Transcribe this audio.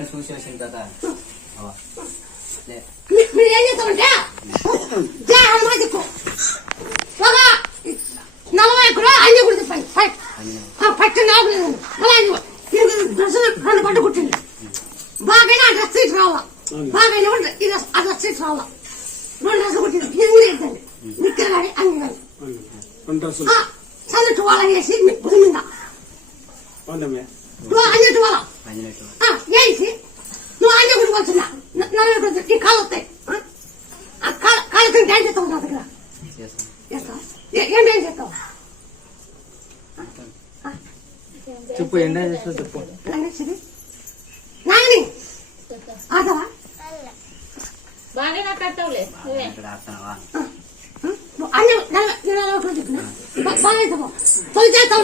కానీ చూసేసిన కదా మీరు ఏం చేస్తామంటే జై హనుమాన్ చెప్పు ఒక 40 కూడా అన్ని కూడా చెప్పండి పట్టు నాకు డ్రెస్ 2 పట్టు కుట్టింది బాగా డ్రెస్ సీట్ రావాలా బాగా ఇది ఆ డ్రెస్ సీట్ రావాలా 2 డ్రెస్ కుట్టింది ఇది ఏంటండి నిక్కర్ కానీ అన్ని కానీ చదువు వాళ్ళ వేసి భూమిందా నువ్వు అన్నట్టు వాళ్ళ వేసి నువ్వు అన్ని కూడా వస్తున్నా ఈ కాళ్ళు వస్తాయి కాళ్ళతో ఏం చేస్తావు నా దగ్గర చేస్తావు ఏం చేస్తావు చెప్పు ఎండ చేస్తావు చెప్పు నాని ఆదవా బాగా నాకు కట్టవులే అన్ని బాగా చేస్తావు